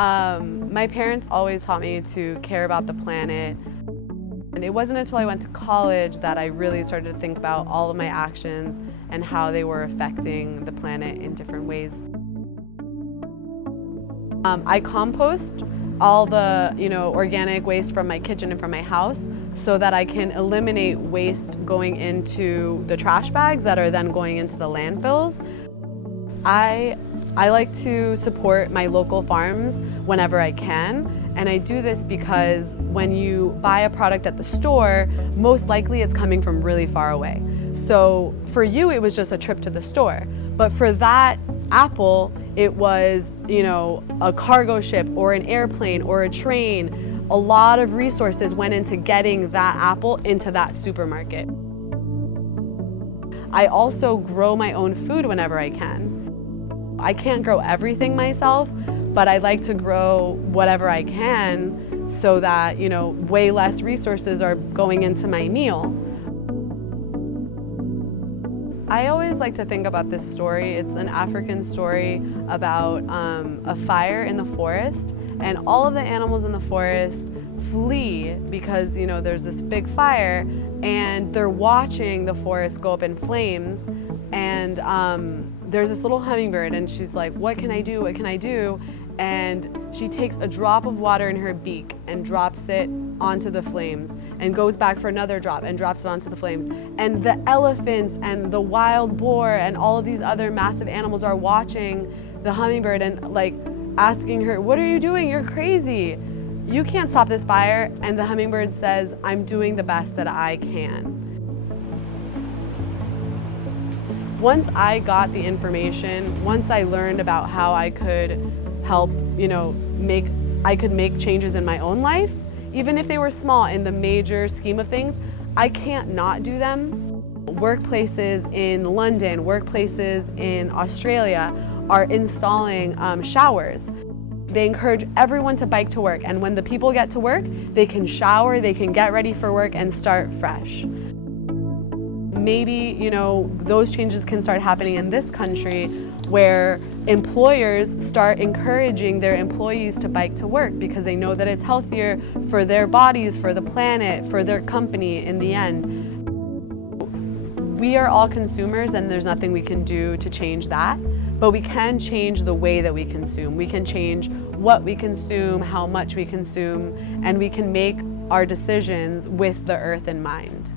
My parents always taught me to care about the planet. And it wasn't until I went to college that I really started to think about all of my actions and how they were affecting the planet in different ways. I compost all the organic waste from my kitchen and from my house so that I can eliminate waste going into the trash bags that are then going into the landfills. I like to support my local farms whenever I can, and I do this because when you buy a product at the store, most likely it's coming from really far away. So for you, it was just a trip to the store, but for that apple, it was, a cargo ship or an airplane or a train. A lot of resources went into getting that apple into that supermarket. I also grow my own food whenever I can. I can't grow everything myself, but I like to grow whatever I can so that, way less resources are going into my meal. I always like to think about this story. It's an African story about a fire in the forest, and all of the animals in the forest flee because there's this big fire, and they're watching the forest go up in flames. And there's this little hummingbird, and she's like, "What can I do? What can I do?" And she takes a drop of water in her beak and drops it onto the flames, and goes back for another drop and drops it onto the flames. And the elephants and the wild boar and all of these other massive animals are watching the hummingbird and asking her, "What are you doing? You're crazy. You can't stop this fire." And the hummingbird says, "I'm doing the best that I can." Once I got the information, once I learned about how I could help, make changes in my own life, even if they were small in the major scheme of things, I can't not do them. Workplaces in London, workplaces in Australia are installing showers. They encourage everyone to bike to work, and when the people get to work, they can shower, they can get ready for work and start fresh. Maybe, those changes can start happening in this country where employers start encouraging their employees to bike to work because they know that it's healthier for their bodies, for the planet, for their company in the end. We are all consumers, and there's nothing we can do to change that, but we can change the way that we consume. We can change what we consume, how much we consume, and we can make our decisions with the earth in mind.